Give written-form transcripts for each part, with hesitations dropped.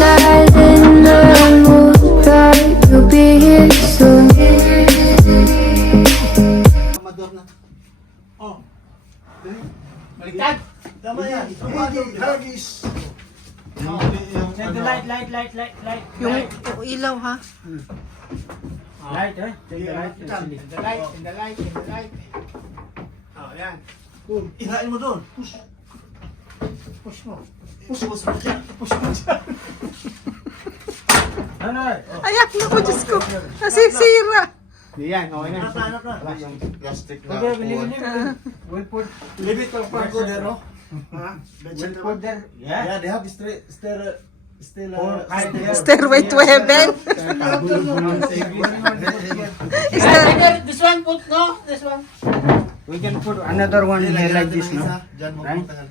not in the mood, but you'll be here soon. Amador na. Oh. Baliktad. Tama yan. Hagis. Send the light. Yung ilaw ha? Light, eh? Send the light. In the light. Oh, yan. Ilain mo doon. Push. Push mo. Push mo dyan. Ano? Ayak na ko, Diyos ko. Nasisira. Yan, okay na. Anak na. Plastic na. Okay, believe it. We'll put Leave it on Franco there, no? Ha? we'll put there. Yeah, Yeah. they have still Or hide there. Stairway to heaven. This one put, no? This one. We can put another one here like this, no? Diyan mo Right? puntahan.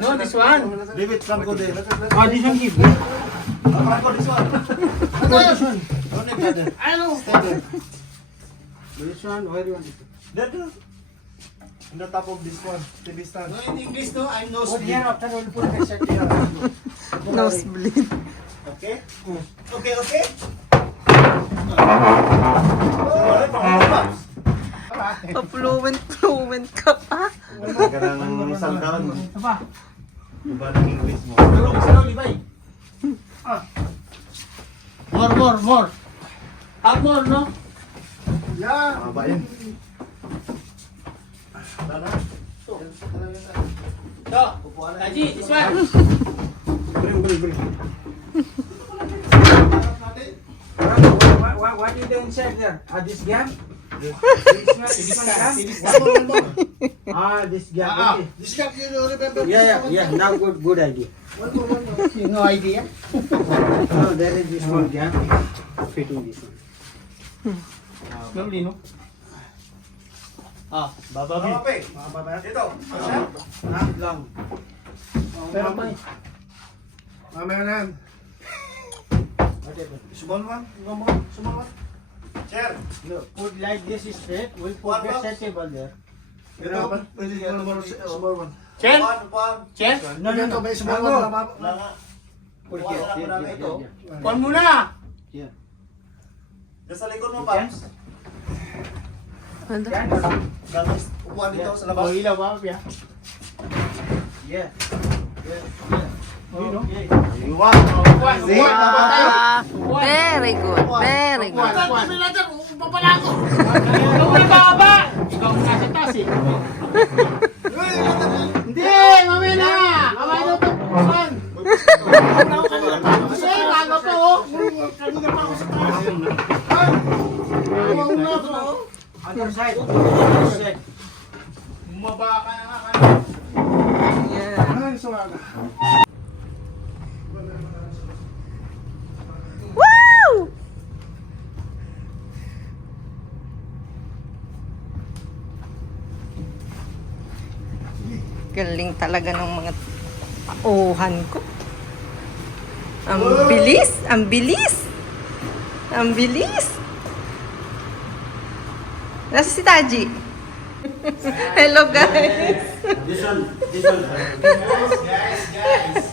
No, this one. Leave it Franco there. Oh, this one keep. Franco, this one. This one. Don't need that there. Ano? Stay there. This one, where you want it? There, there. In the top of this one, TV stand. No, in English, no, I'm no Put speak. here after we'll put the shirt here. Nosebleed. Okay? Okay. Fluent ka pa. Magandang saldahan mo. Ito pa. Iba ng English mo. Slowly, bye. More. Have more, no? Yeah. Maba yun. Kaji, this one. Bring. What is the inside there? This gap? This one gap? This gap. Okay. This guy, you remember? Yeah. Now good idea. You no idea? No, there is this one gap. Fitting this one. Lovely, no? Bababi. Ito. Long. Pero may. Mamaya na yan. Small one? Small one? Chair. Look, put like this straight. We'll put One the box. set table there. Ito. Small one. Chair? Chair? No, may small one. Put Wala here, mo here, namin here, ito. here. Kuhan muna! Here. Sa likod mo, Paps. Ano? Yan. Gamit upuan dito sa labas. Oh, ilaw ba, Pia? Yeah. You know? Okay. Upuan. Very good. Very good. Ikaw ang baba! Ikaw ang nasa taas eh. Hindi! Mamaya na! Mamaya na ito. Upuan! Kasi, bago pa oh! Kanina pa ako sa taas. Other side. Other side. Bumaba ka na nga. Yeah. Ay, suwaga. Woo! Galing talaga ng mga tauhan ko. Ang bilis! Ang bilis! Ang bilis! Nasa si Taji? Hello guys! This one. Guys.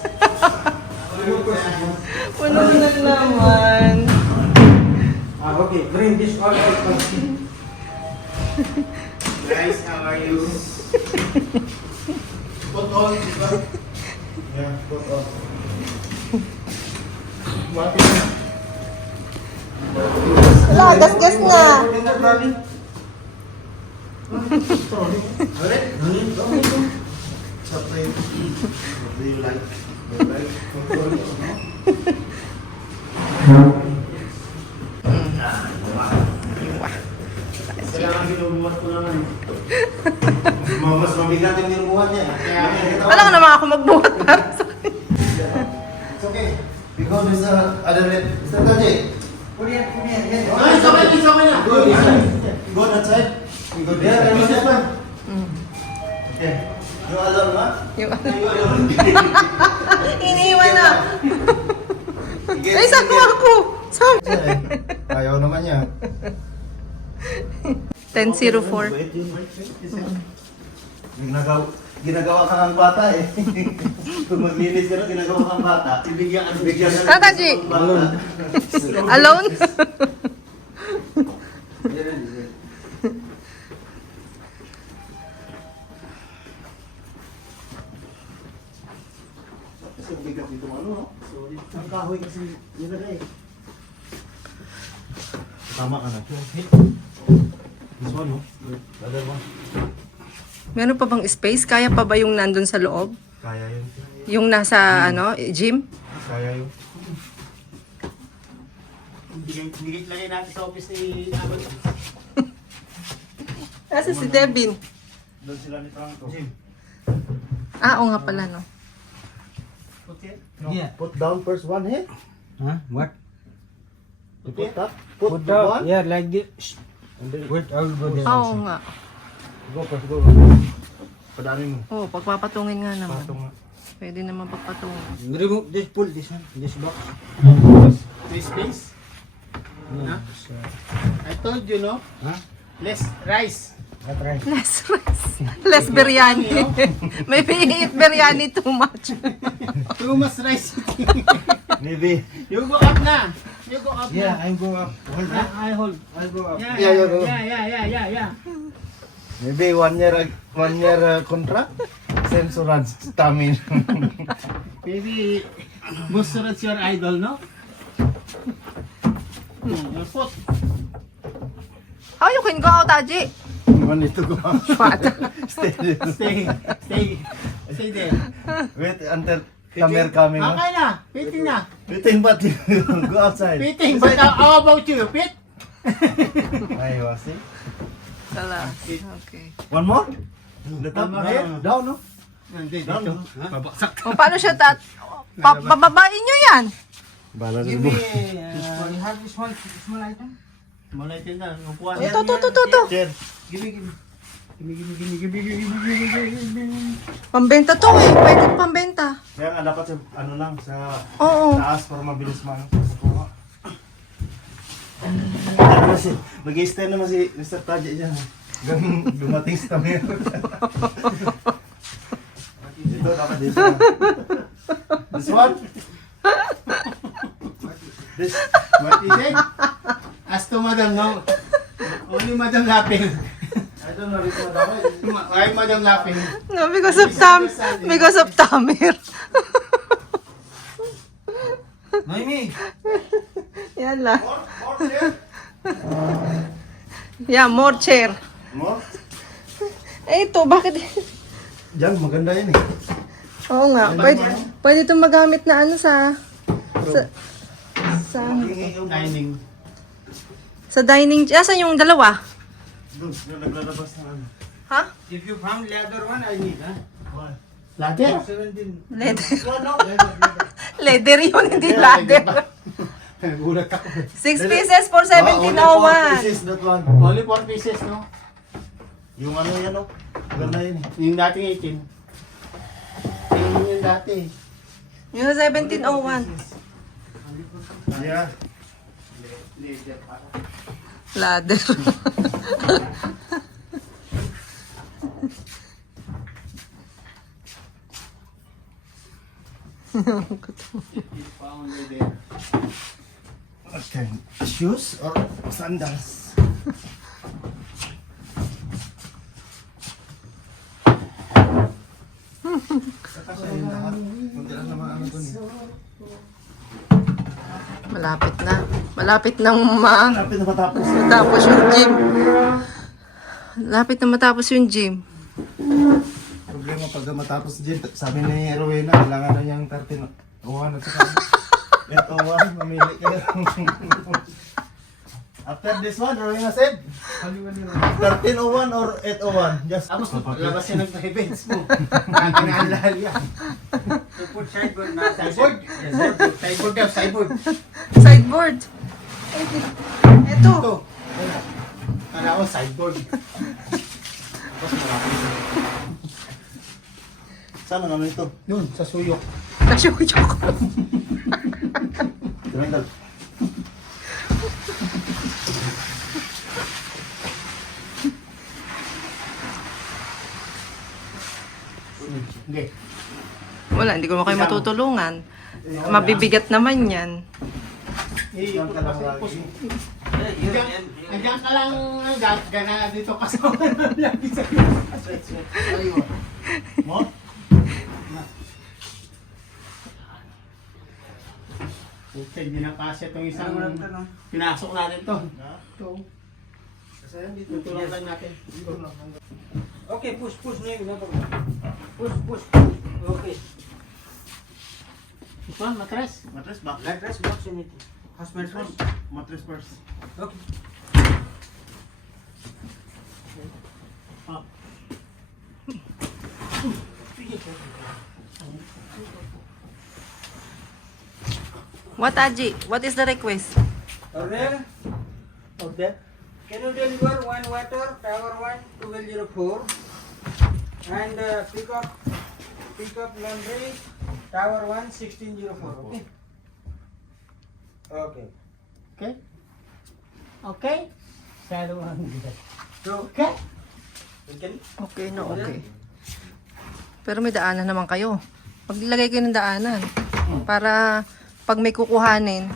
Puno na naman. Okay, bring this all. Guys, how are you? Put on, di ba? Yeah, put on. Wala, gas-gas na. Separate. What do you like? Kailangan binubuhat ko naman. Mas mabigat yung nilubuhan niya. Wala ka naman ako magbuhat para sa It's okay. Because it's other way. Mr. Kaji. Put here. Ay, sabay na. Go that side. Go there. And this one. Okay. You alone, ha? Yung- You alone. Iniwan na. Sige, Ay, saan sige. ako? Saan? Ayaw naman niya. 10:04. Nagaw. ginagawa ka ng bata eh. Kung maglinis ka na, ginagawa kang bata. Ibigyan ka ng Tataji. bata. Alone? Kasi bigat dito ano, no? Sorry. Ang kahoy kasi yun na eh. Tama ka na. This one, no? Other one. Meron pa bang space? Kaya pa ba yung nandun sa loob? Kaya yun. Yung nasa, gym? Kaya yun. Bigay lagay natin sa office ni Abel. Nasa si Devin. Doon sila ni Franco. Ah, oo nga pala, no? Okay. No, Yeah. put down first one here. Huh? What? You put up. Put Put the down. one. Yeah, like this. Wait, I will go there. Oo nga. Go first, go. Padanin mo. Oo, pagpapatungin nga naman. Patong nga. Pwede naman pagpatungin. Remove this, pull this one, this box. This space. No, Huh? this, I told you, no? huh? Less rice. That's right. Less rice. Less biryani. Maybe eat biryani too much. Too much rice. Maybe. You go up na. You go up Yeah, na. I go up. Hold on. I hold. I'll go up. Yeah, Yeah, yeah, yeah, yeah. Maybe 1 year contract. Same surance. Tamin. Maybe Busrat's your idol, no? Your foot. How you can go out, Aji? You want it to go up. What? Stay there. Stay there. Wait until Tamer coming. Okay na. Fitting na. Waiting but you go outside. Fitting. But how about you? Fit? Ay, wasi. Tala. Okay. One more? The top One more here? here? Down, no? Hindi, Down, dito. no? Babaksak. O, paano siya bababain nyo yan? Bala Give me, you have this one small item? Mula ito na. Upuan. Ito. Chair. Give me. Pambenta to eh. Pwede pambenta. Kaya nga dapat sa, ano lang, sa Oo. taas para mabilis man. Kasi mag-i-stand naman si Mr. Taji dyan. Hanggang dumating sa Tamer. Dito, dapat dito. This one? This, What is it? As to Madam, no? Only Madam laughing. I don't know, this one daw. Why Madam laughing? No, because of Tamir. Noemi! Yan lang. More chair? Yeah, more chair. More? Eh, ito, bakit? Diyan, maganda yan eh. Oo nga, pwede itong magamit na ano sa Dining. sa dining. Asan yung dalawa? Doon, yung naglalabas na ano. Ha? If you found leather one, I need, huh? Ladder? 17. Leather. Leather. Leather yun, hindi ladder. Gulat ako. 6 pieces for Only 4 1701. pieces, that one. Only 4 pieces, no? Yung ano yan, oh. Ganda yun eh. Yung dating 18. Yung dati. Yung sa 1701. Yeah. Ladder. Found there. Okay. Shoes or sandals? Katasayin lahat. Munti lang naman ano dun eh. Malapit na. Malapit nang Lapit na matapos. matapos yung gym. Lapit na matapos yung gym. Problema pag matapos din, sabi ni Rowena, kailangan na niyang 13 uwan at saka ito uwan, mamili kayo. After this one, Rowena said, 1301 or 801, just Tapos labas siya ng events mo. Nakinaalala yan. So put sideboard, not Sideboard? Sideboard daw, sideboard. Sideboard. Ito. Ito. Kala ko sideboard. Tapos marami. Saan ang ano ito? Yun, sa suyok. Nasyok-yok. Randall. Hindi. Wala, hindi ko na kayo matutulungan. Mabibigat naman yan. Iikot ka kasi. Push mo. Nandiyan ka lang. Gana dito kasama na lagi sa mo? Okay, hindi na kasi itong isang pinasok natin to. Ito. Tutulong lang natin. Okay, push na yun. Push. Okay. Ito, matres. Mattress back. Mattress box in it. Has mattress. Mattress first. Okay. Ah. What, Aji? What is the request? Order. Order. Can you deliver one water, tower 1, 1204, and pick up laundry, tower 1, 1604. Okay. Okay. Okay? Okay? Salo ang So, okay? we can. Okay na, okay. Pero may daanan naman kayo. Maglagay kayo ng daanan. Para pag may kukuhanin,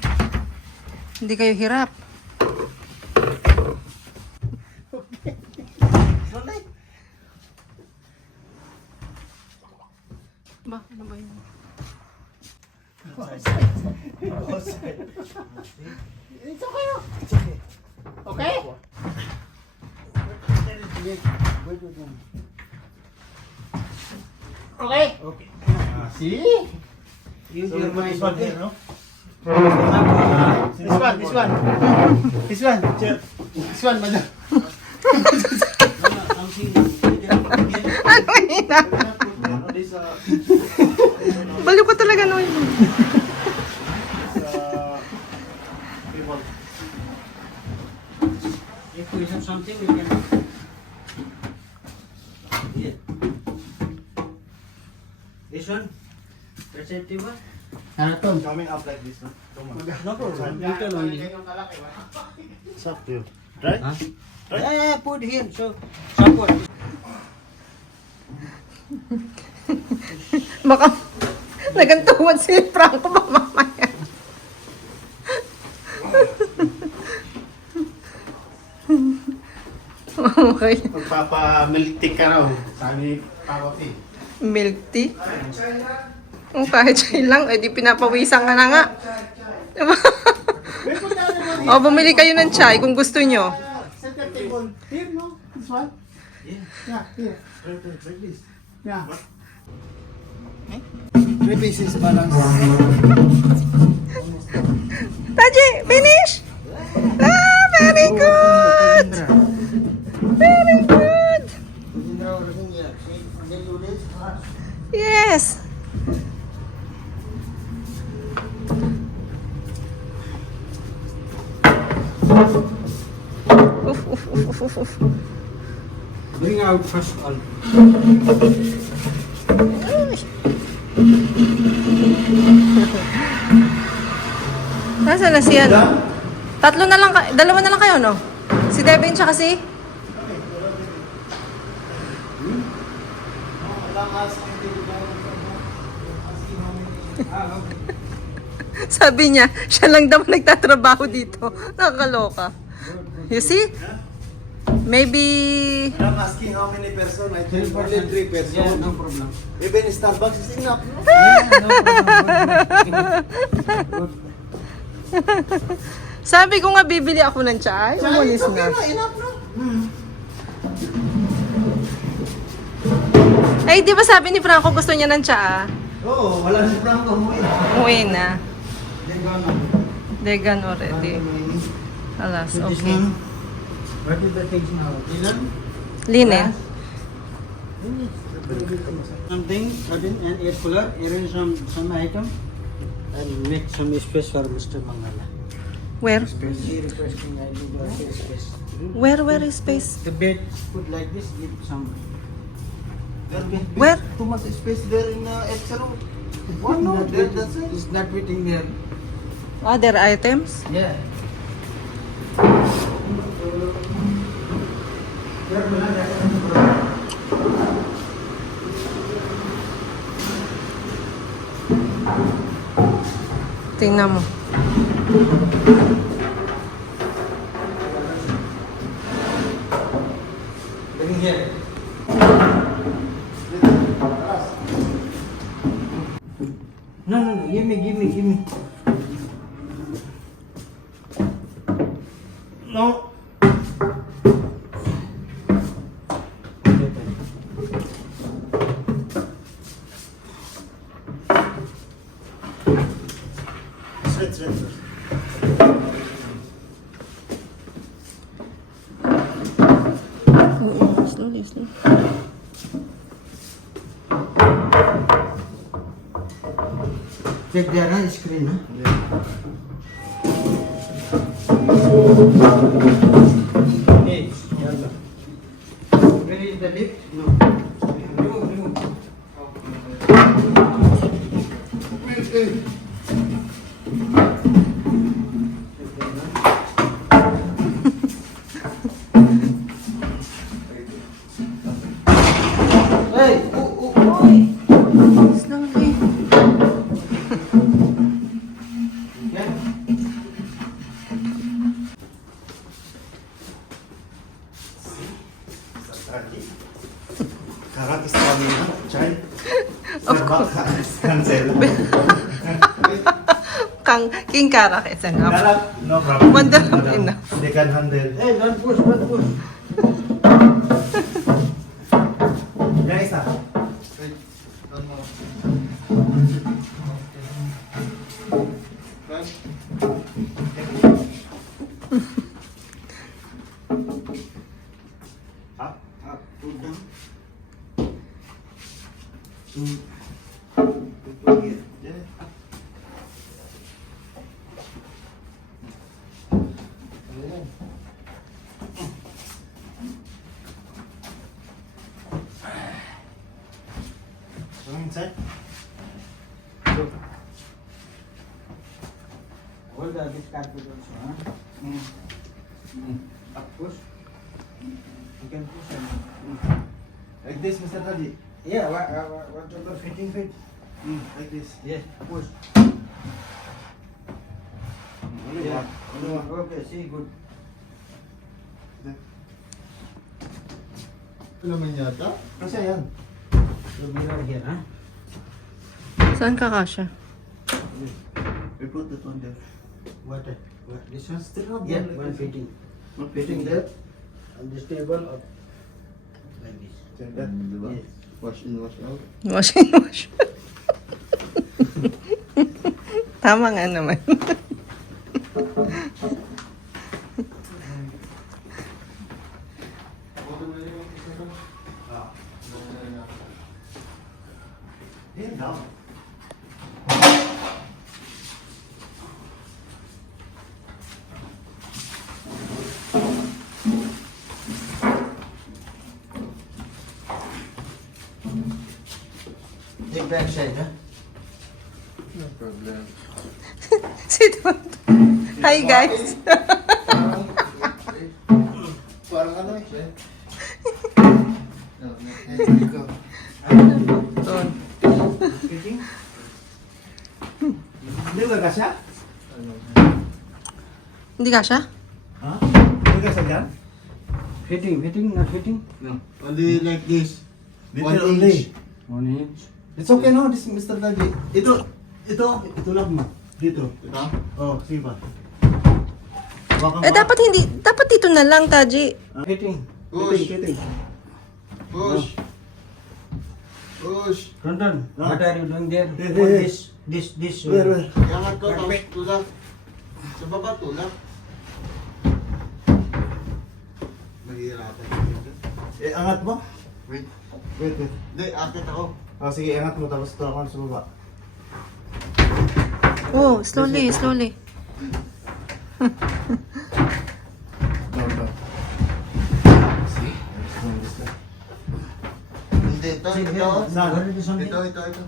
hindi kayo hirap. Ba, ano ba yun? It's okay. Okay? Okay? Okay. See? Use So your we put mind. this one here, no? This one. This one. This one, madam. Ano yun ah? Ano this Baliw ko talaga nun. table. If we have something, we can. Yeah. This one? Receptive one? Ano to? Coming up like this, no? No problem. You can only. It's up to you. Right? Huh? Yeah, put here. So, support. Baka nagantuwan si Franco ba mamaya? Okay. Magpapa-milk tea ka raw. Sabi Papa P. Milk tea? Kung kahit siya lang, eh di pinapawisan ka na nga. O, bumili kayo ng chai kung gusto nyo. Center table. Here, no? This one? Yeah, here. Right, like this. Yeah. 3 pieces balance. Taji, finish! Ah, very good! Very good! Yes! Uf. Bring out first all. Nasaan na si ano? Tatlo na lang, dalawa na lang kayo, no? Si Devin siya kasi. Sabi niya, siya lang daw nagtatrabaho dito. Nakakaloka. You see? Maybe... I'm asking how many person. I think only 3 person. Yeah, no problem. Even Starbucks is enough. Sabi ko nga bibili ako ng chai. Umalis na. Enough, no? Ay, di ba sabi ni Franco gusto niya ng tsaa? Oo, wala si Franco. Uwi na. Degan already. Alas, okay. What is the things now? Linen. Something, and air cooler, arrange some item, and make some space for Mr. Mangala. Where? She requesting I do the space. Where is space? The bed put like this, give some. Where? Too much space there in extra room. One no, there, that's it. It's not fitting there. Other items? Yeah. Tingnan mo. Bring here. No, give me. No. Straight. Oo, slowly. Check there, huh? Screen, huh? Hey, yalla. Where is the lift? No. Remove. Hey, Slowly. Karatis kami na, Chay. Cancel. King Karak, it's enough. Karak, no problem. Wonder Madam, enough. They can handle. hey, don't push. Guys, Up, put down. Go inside. Hold this carpet also, huh? Up, push. You can push and... Like this, Mr. Raji. Yeah, whatever fitting fit. Like this. Yes, push. Only Yeah. one. Only one. Okay, see, good. Ito naman yata. Kasi yan. The mirror here, huh? Saan ka kasha? We put that one there. What? This one? Still not Yeah, there. one fitting. Not fitting there. And this table up like this. Check that, diba? Yes. Wash in, wash out. Wash. Tama nga naman. Here now. Take back side, huh? No problem. Sit down. Hi guys. Parang ano eh. Doon. Fitting? Hindi ba kasya? Hindi kasha? Ha? Hindi kasya dyan? Fitting, not fitting? No. Only like this. One Little only. inch. 1 inch. It's okay no, this Mr. Raji. Ito lang mo. Dito. Ito? Oh, sige pa. Baka Eh dapat dito na lang, Taji. Fitting. Fitting. Push. Tonton, Huh? what are you doing there? Here, Put here. this. Where? Yangat ko, tapos tulak. Sa baba, tulak. Mahirapan dito. Eh, angat mo? Wait. Wait. Hindi, akit ako. Oh, sige, angat mo tapos ito ako sa baba. Oh, slowly. Down. See? Hindi, ito. Saan? Ito.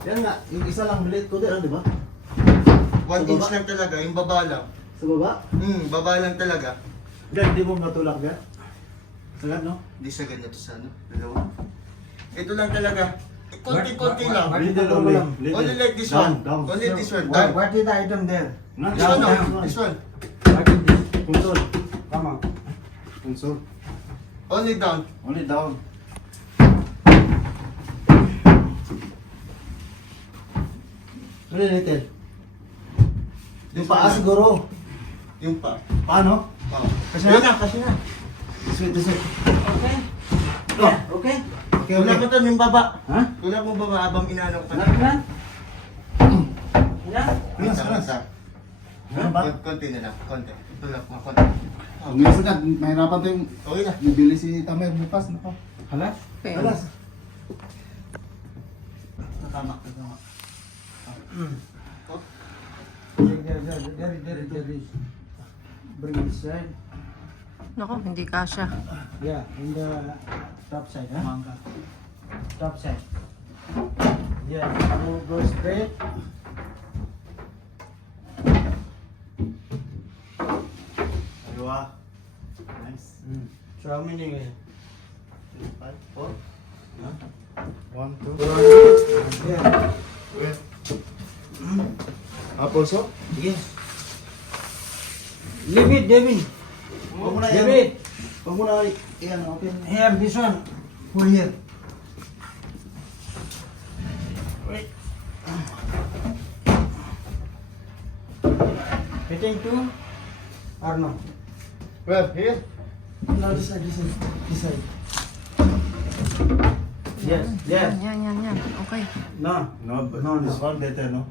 Yan nga, yung isa lang bilit ko din, di ba? 1 inch lang talaga, yung baba lang. Sa baba? Baba lang talaga. Yan, di mo matulak yan. Sagad, no? Hindi sa ganito sa ano, dalawa. Ito lang talaga. Konti-konti lang. Little only. Only like this Down, one. down. Only this one. What, Down. what is the item there? No, This one, Down. no. This one. What is this? Console. Come on. Console. Only down. Only down. Only little. Yung paa siguro. Yung pa. Paano? Oh. Kasi Yun na. kasi na. This way. Okay. Yeah, okay. Okay, Tulak mo okay. to yung baba. Ha? Tulak mo baba abang inaano ka. Not yan. Yan. Yes, yes. Ano ba? Konti na lang. Konti. Tulak mo konti. Ngayon na, mahirapan to yung Okay na. bibili si Tamer bukas. Nako. Hala? Okay. Alas. Tama. There is. Bring this side. Nako, hindi kasha. Yeah, in the top side, huh? Top side. Yeah, go straight. Aywa. Nice. So how many? 5, 4. 1, 2. Yeah. Apple so? Yes. Leave it, Devin. Huwag mo na Leave yan. it. Huwag mo na yan. Okay. Here, this one. Put here. Wait. Fitting to or no? Well, here. No, this side. This side. Yes. Yes. Yan. Okay. No. No, but No, this no. one better, no?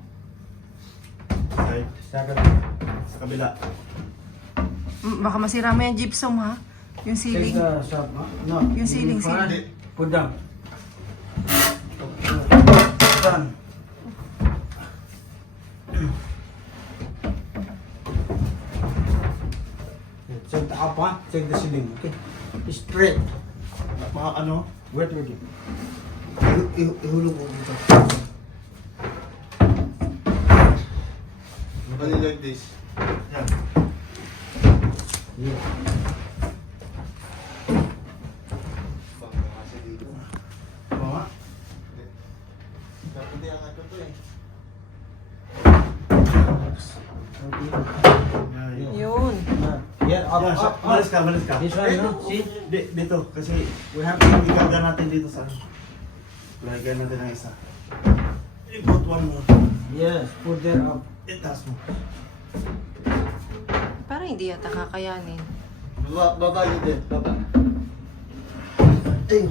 Side. Second. Sa kabila. Baka masira mo yung gypsum ha? Yung Take ceiling. the shop, huh? No. Yung ceiling, Put- ceiling. Put down. Done. Check the up, huh? Check the ceiling, okay? Straight. Mga ano? Wait. Ihulog mo dito. Only like this. Yan. Yeah. Baka kasi dito. Mga. Dapat di angat ko to eh. Okay. Yan. Yun. Yeah, up. Malis ka. This one, no? See? Dito, kasi We have ikarga natin dito sa ano. Lagyan natin ng isa. I-put one more. Yes, put there up. Itaas mo. Para hindi yata kakayanin. Baba yun din. Baba. Ayun.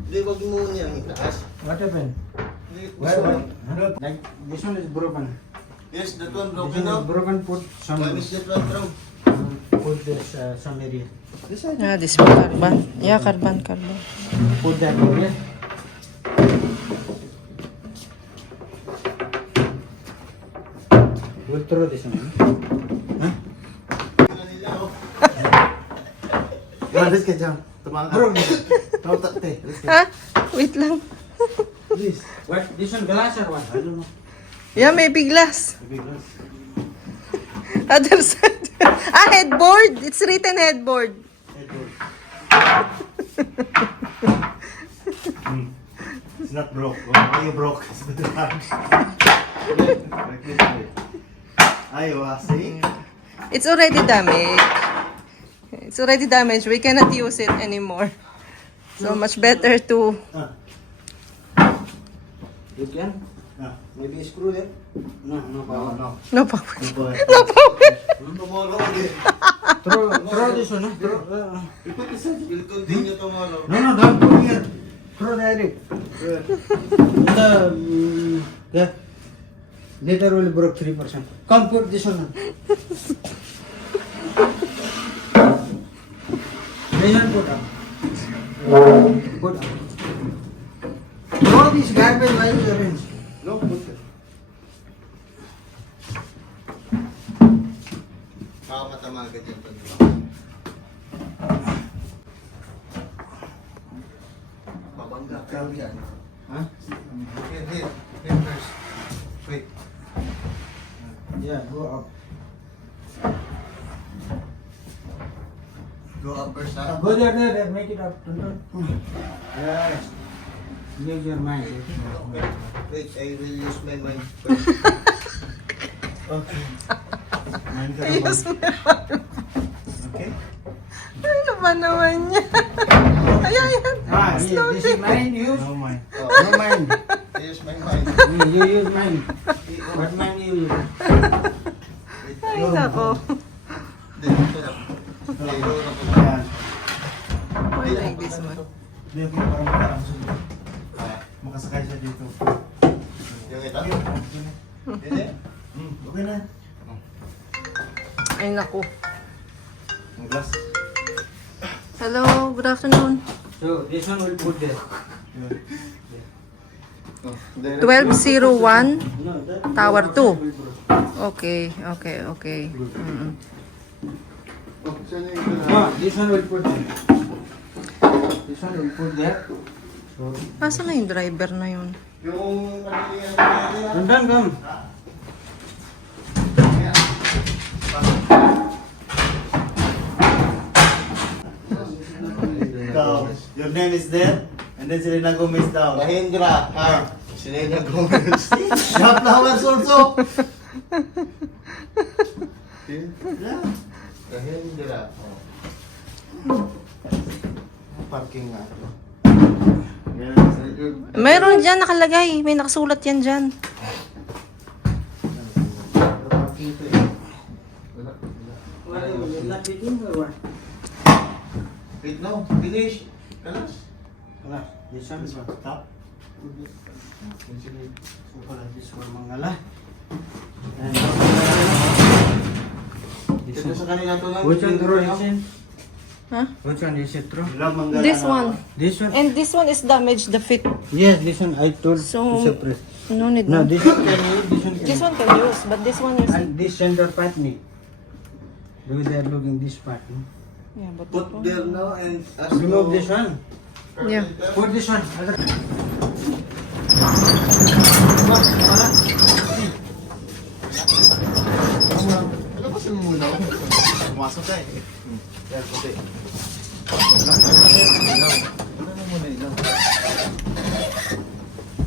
Hindi, wag mo niyang itaas. What happened? Hindi, this Why? one. Like this one is broken. Yes, that one This broken one is out. broken. Put some. Why is that one wrong? Put this some area. This one, carbon. Yeah, carbon. Put that area. We'll throw this one. Huh? Alis ka dyan. Tumangat. Bro, Te. Alis ka. Ha? Wait lang. Please. what? This one glass or what? I don't know. Yeah, may big glass. Big glass. Other side. Headboard. It's written headboard. Edward. It's not broke. Why you broke? It's better than like this way. Aywa, see? It's already damaged. We cannot use it anymore. So much better to... You can? Ah. Maybe screw there? No power. No. No power. No power. Tomorrow ulit. Throw this one. Huh? We'll continue tomorrow. No, don't put here. Throw direct. Yeah. Later will broke 3%. Come put this one. This one put up. Put up. Throw this garbage while you arrange. No, put it. Baka matamagan dyan. Babangga kayo dyan. Huh? Here first. Wait. Yeah, go up. Go up first, ha? Go there, make it up. Yes. Use your mind. Wait, I will use my mind first. Okay. Mind ka naman. Ayos mo. Okay? Ano ba naman niya? Ayan. Ah, this is mine. Use. No mind. No mind. I use my mind. You use mine. What mind you use? Ay, nako. Dito na. Dito na po. Ayan. I like this one. Hindi ako parang makaangsun. Ah, Makasakay siya dito. yung ito? Hindi? Okay na. Ay, nako. Ang glass. Hello, good afternoon. So this one will put there. Oh, direct. 1201, No, that Tower 2. will put. Okay. Mm-mm. Oh, saan yung ito na? No, this one will put there. This one will put there. So, Nasaan na yung driver na yun? Yung kanilian na Rundan, come. Ikaw, your name is there, and then Selena Gomez down. Mahindra, ha? Selena Gomez. Shop flowers also. Yeah. Mahindra. Parking nga. Meron dyan nakalagay. May nakasulat yan dyan. Parking to eh. What is not fitting or what? Wait, no. Finish. Kalas. This one is what? Top. So pala this one mangala. And this Ito one. sa kanila to lang. Which one throw is in? Huh? Which one is it throw? Love mangga. This one. This one? And this one is damaged, the fit. Yes, this one I told So- to separate. No need. No, No, this one can use, this one can this one can use, but this one is... And this center part need. Because they are looking this part. No? Yeah, but Put that one- there now and ask Remove to- this one. Yeah. Put this one. Ano ba sila muna? Pumasok ka eh. Yan, puti. Wala na muna ilaw.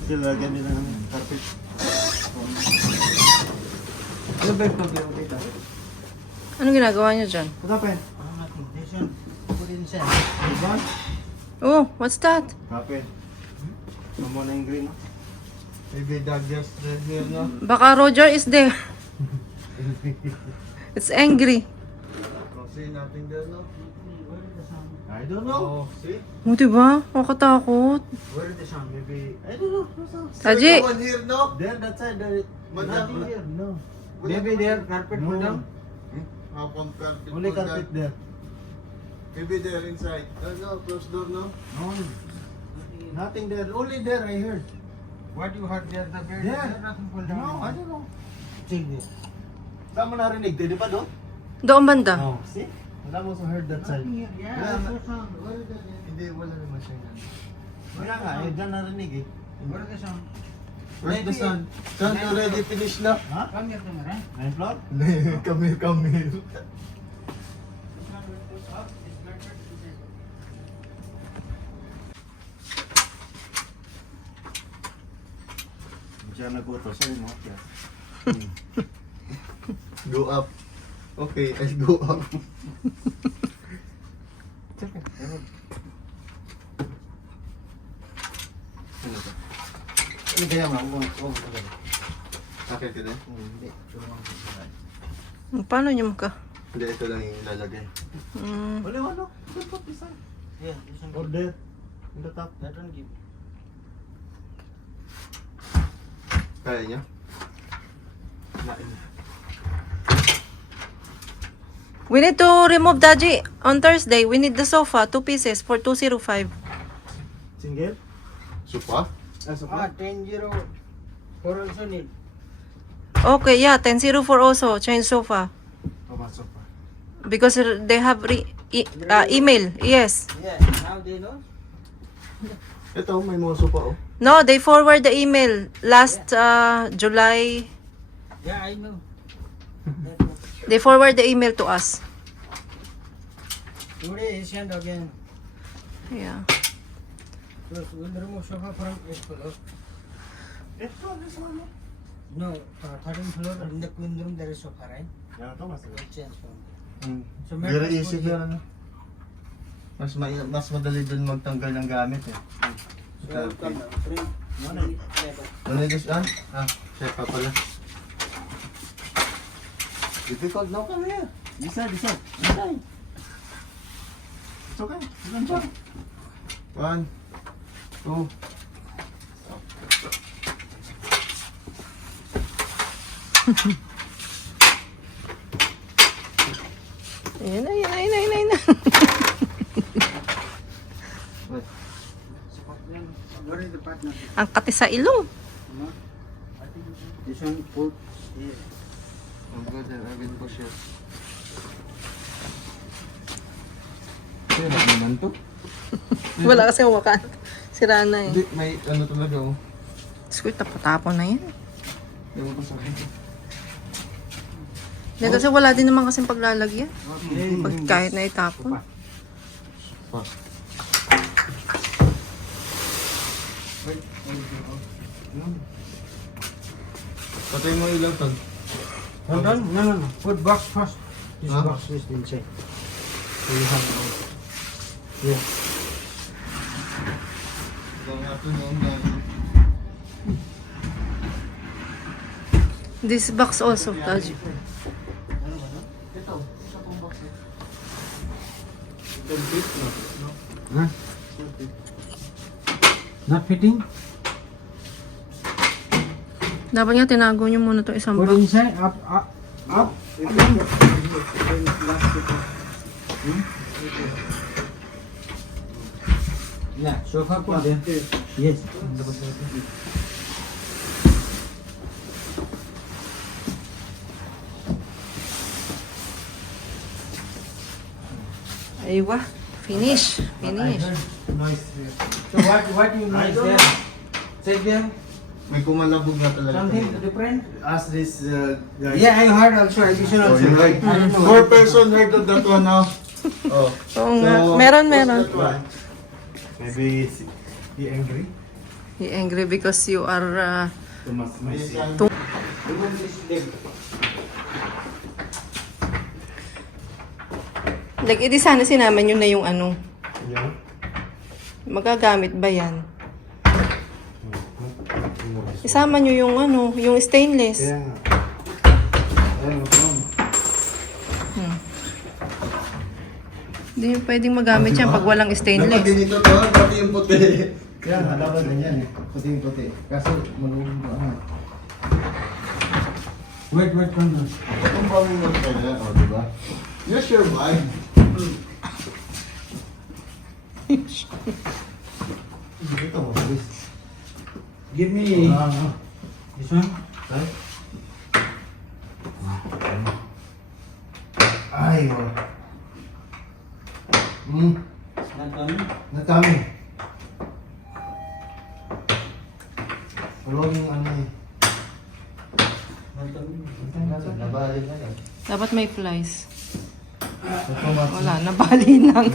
Sila ganyan na ng carpet. Ano ba yung problema dito? Anong ginagawa niyo dyan? What's up, eh? This one. Put it inside. This one? Oh, what's that? Carpet. Ito mo na yung green, no? Maybe dog just here, no? Baka Roger is there. It's angry. Oh, see, nothing there, no? I don't know. Oh, see? Oh, diba? Makatakot. Where is the sound? Maybe, I don't know. What's up? Taji! Someone here, no? There, that side, there. Madam, Nothing here, no. Maybe there carpet No. put down. How come carpet? Only for carpet that? there. Maybe there inside. No, close door, no? No. Nothing there. Only there, I heard. What you heard there? The bed? Yeah. There nothing pulled down. No, I don't know. Check this. Saan mo narinig? Di ba doon? Doon banda. No. See? Wala mo sa heard that side. Nothing here. Yeah, Wala, there's no sound. Where is the Hindi, wala naman siya yan. Wala nga, eh, dyan narinig eh. Where is the sound? Where's the sun? Sun already finished na. Ha? Come here, camera. 9th floor? Come here, come here. Diyan nag-utos. Sabi mo, yeah. Go up. Okay, I'll go up. Ano to? Ano kaya mo? Huwag mo Akin ka din? Hindi. Paano niyo maka? Hindi, ito lang yung ilalagay. Wala yung ano? Good put design. Yeah, this one. Order. In the top. That one give. Kaya niya? Lain. We need to remove Daji. On Thursday, we need the sofa, 2 pieces for 205. Single? Sopa? Ah, 10-0. For also need. Okay, yeah, 1004 also. Change sofa. Pumasok pa. Because they have email. Yes. Yeah, now they know. Ito, may mga sopa oh. No, they forward the email last July. Yeah, I know. They forward the email to us. Today Asian again. Yeah. So we'll remove sofa from 8th floor. This one. No, 13th floor in the queen room there is sofa, right? Yan ito, mas. We'll change from there. So Very mattress easy put yun, here. ano. Mas madali dun magtanggal ng gamit eh. So we'll come down. Bring leather. Ano yung gusto? Check pa pala. Difficult now, come here. This side. Inside. It's okay. Ilan siya? 1, 2. Ayun na. Wait. What is the partner? Ang kati sa ilong. This one put here. I'm good then, I will push it. Hirap naman to. Wala kasi hawakan. Sira na eh. Hindi, may ano talaga oh. Squid, tapon na yan. Hindi mo pa sa akin. Hindi kasi wala din naman kasing paglalagyan. Pag kahit na itapon. Fuck. Patay mo ilaw tol. Hold on. No. Put box first. This Huh? box is inside. So you have yeah. Ikaw nga ito noon na ano. This box also, Taji. Ito, sa pong box eh. Complete na. No? Huh? Not fitting? Dapat nga tinago nyo muna itong isang Put box. inside. Up. Yeah, sofa put there. Yes. Aywa. Finish. Noise. So what you I need don't there? Check there. May kumalabog na talaga. Something different? Ask this guy. Yeah, I heard also additional. Oh, you heard? I don't know. 4 person heard of that one now. Oh. Oo nga. Meron. what's that one? Maybe he angry. He angry because you are... Too much messy. Remove this leg. Like, edi sana sinama nyo na yung ano. Yan. Magagamit ba yan? Isama nyo yung ano, yung stainless. Kaya nga. Ayun, Hindi nyo pwedeng magamit yan pag walang Dapat stainless. dinito to, pati yung puti. Kaya nga, dapat ganyan eh. Puting-puti. Kaso, malulong ba nga. Wait, come on. Kung bawin mo kaya, o diba? Use your mind. Ito, mabilis. Give me this one. Ay, oh. Not coming. Natami. Walang ano eh. Not coming. Nabali na yan. Dapat may flies. Ito, Mats. Wala, nabali lang.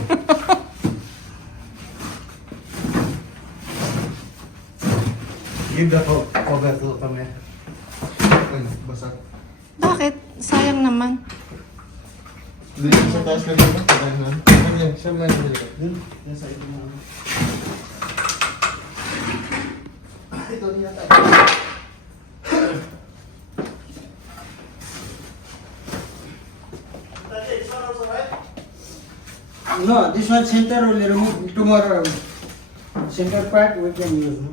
Give the cover to kami. Ay, basag. Bakit? Sayang naman. Dito sa taas na dito. Kanya, siya man nila. Yun, yan sa ito mo. Ito niya tayo. No, this one center will remove tomorrow. Center part we can use. No?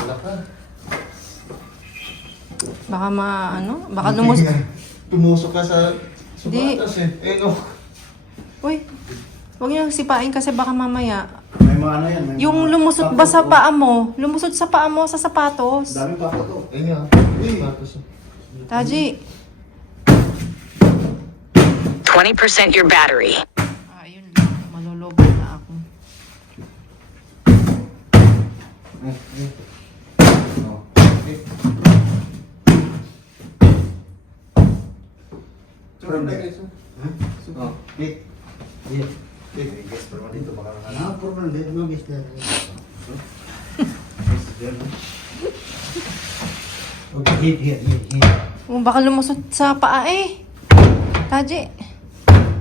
Wala ka. Baka baka lumus... Tumusok ka sa Di. batas eh. Eh no. Uy, huwag nyo sipain kasi baka mamaya. May mga ano yan. May Yung mga lumusot ba sa papo, paa mo? Lumusot sa paa mo sa sapatos. oh. Daming papo to. Eh nga. Batas. Taji. 20% your battery. Ayun lang. Malulobot na ako. Oh. From there. Oh, big. Yes. Yes, pero dito baka No problem, there no gas there. Okay, here. Oh, baka lumusot sa paa eh. Taji.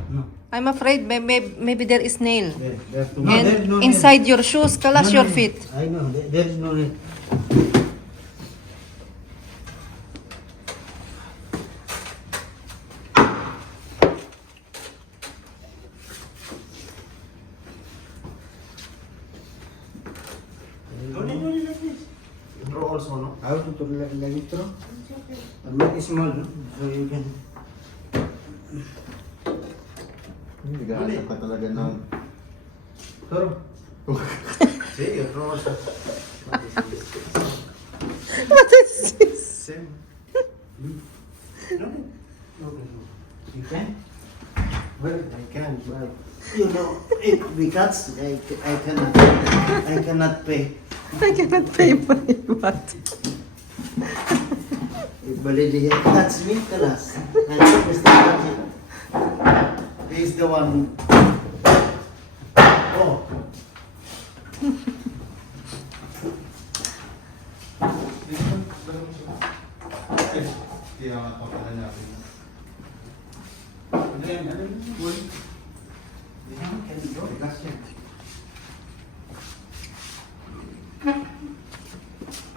No. I'm afraid maybe there is nail. There to And inside your shoes, kalas your feet. I know, there is no need. No need like this. Draw also, no? How to let it through? Make it small, no? So you can. Naghahanap ka talaga ng... Throw. See, you draw also. What is this? Same. No need. You can? Well, I can, but... you know, if we cuts, I cannot pay. I cannot pay for what? If Balili cuts me, kalas. And Mr. Budget, he is the one. Oh, Hindi naman papala natin.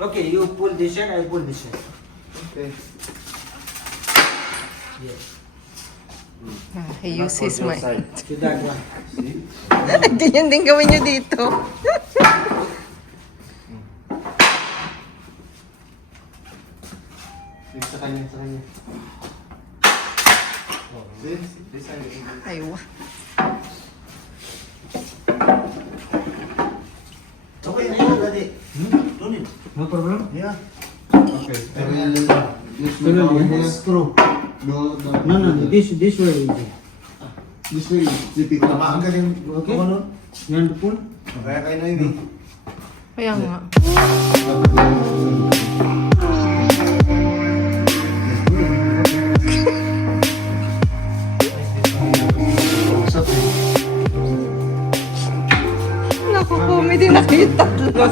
okay, you pull this end, I pull this end. Okay. Yes. He uses my... To that one. Ganyan din gawin nyo dito. Sa kanya, sa kanya. See? This side. Aywa. Okay, no, daddy. No need. No problem? Yeah. Okay. Pero yan lang. Screw. No, No, this way. This way, zipin ko. Tamaan ka din. Okay. Ano? You want to pull? Kaya kayo na yun eh. Kaya nga. Usap eh. Naku, comedy na kayo tatlo.